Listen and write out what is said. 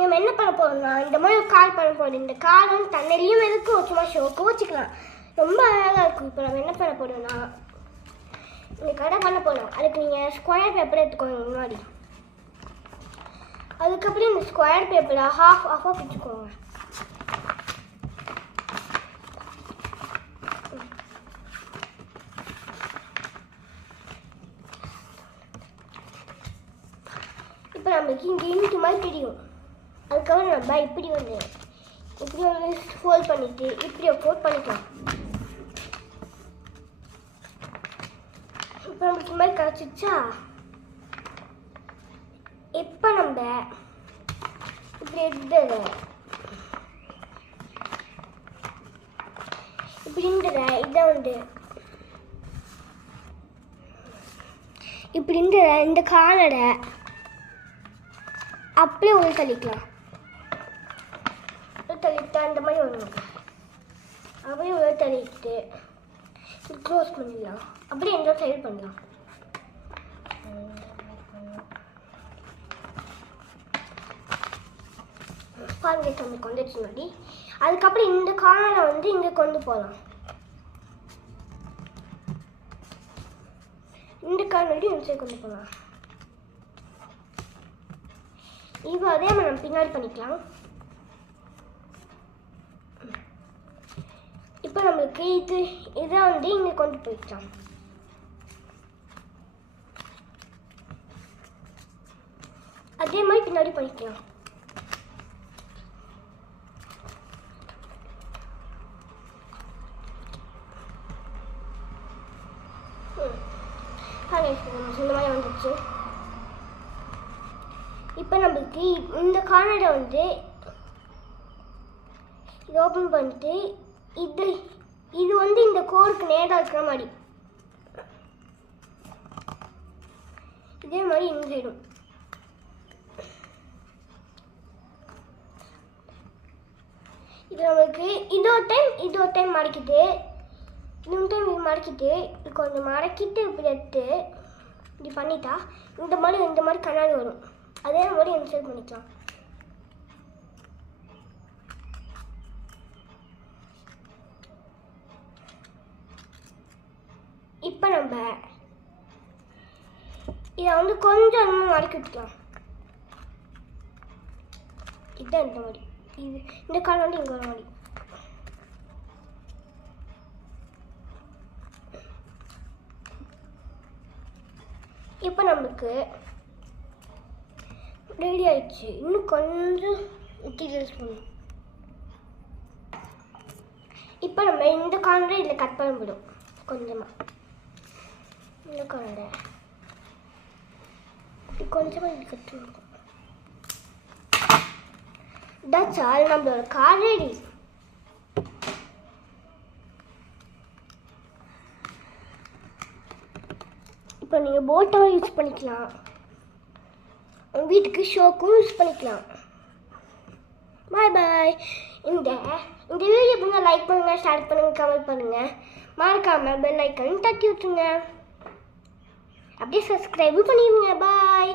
நம்ம என்ன பண்ண போகிறோம்னா இந்த மாதிரி ஒரு கார் பண்ண போகிறோம். இந்த கார் வந்து தண்ணிலையும் இருக்கும், சும்மா ஷோக்கும் வச்சுக்கலாம். ரொம்ப அழகாக இருக்கும். இப்போ நம்ம என்ன பண்ண போகிறோம்னா இந்த கடை பண்ண போகிறோம். அதுக்கு நீங்கள் ஸ்கொயர் பேப்பர் எடுத்துக்கோங்க முன்னாடி. அதுக்கப்புறம் இந்த ஸ்கொயர் பேப்பரை ஆஃபாக பிடிச்சிக்கோங்க. இப்போ நம்மளுக்கு இங்கே இன்ட்டு மாதிரி தெரியும். அதுக்கப்புறம் நம்ம இப்படி வந்து ஃபோல்ட் பண்ணிவிட்டு இப்படி ஃபோல்ட் பண்ணிக்கலாம். இப்போ நம்மளுக்கு இந்த மாதிரி கிடச்சிச்சா, இப்போ நம்ம இப்படி எடுத்ததை இப்படின்றத இதை வந்து இப்படின்றத இந்த காலரை அப்படியே உள்ள தள்ளிக்கலாம். தள்ளிட்டு அந்த மாதிரி வரணும். அப்படியே உள்ள தள்ளிட்டு க்ளோஸ் பண்ணிடலாம். அப்படியே எந்த சைடு பண்ணலாம். பாருங்க நமக்கு வந்துடுச்சு முன்னாடி. அதுக்கப்புறம் இந்த கார்னரை வந்து இங்கே கொண்டு போகலாம். இந்த கார்னர் இந்த சைடு கொண்டு போகலாம். இப்போ அதே மாதிரி நம்ம பின்னாடி பண்ணிக்கலாம். இப்போ நம்மளுக்கு இதை வந்து இங்கே கொண்டு போய்க்கலாம். அதே மாதிரி பின்னாடி பண்ணிக்கலாம். இந்த மாதிரி வந்துச்சு. இப்போ நம்மளுக்கு இந்த கார்னரை வந்து இது ஓப்பன் பண்ணிட்டு இது வந்து இந்த கோருக்கு நேராக இருக்கிற மாதிரி இதே மாதிரி இந்த சைடும் இது நம்மளுக்கு இதோ டைம் மடக்கிட்டு இன்னொரு டைம் இது மடக்கிட்டு இது கொஞ்சம் மடக்கிட்டு இப்படி எடுத்து இப்படி பண்ணிட்டா இந்த மாதிரி கண்ணாடி வரும். அதே மாதிரி இன்சர்ட் பண்ணிக்கலாம். இப்போ நம்ம இதை வந்து கொஞ்சம் மடக்கி விட்டுக்கலாம். இதுதான் இந்த மாதிரி இந்த கால் வந்து இங்கே வர மாதிரி. இப்போ நம்மளுக்கு ரெடி ஆயிடுச்சு. இன்னும் கொஞ்சம் மெட்டீரியல்ஸ் பண்ணணும். இப்போ நம்ம இந்த கார்னரை இதில் கட் பண்ண முடியும். கொஞ்சமாக இந்த கார்னரை கொஞ்சமாக இது கட் பண்ணுவோம். That's all. நம்மளோட கார் ரெடி. இப்போ நீங்கள் போட்டாகவும் யூஸ் பண்ணிக்கலாம், வீட்டுக்கு ஷோக்கும் யூஸ் பண்ணிக்கலாம். பாய் பாய். இந்த வீடியோ பண்ணுங்கள், லைக் பண்ணுங்கள், ஷேர் பண்ணுங்கள், கமெண்ட் பண்ணுங்கள். மறக்காமல் பெல் ஐக்கன் தட்டி விட்டுருங்க. அப்படியே சப்ஸ்கிரைபும் பண்ணிடுங்க. பாய்.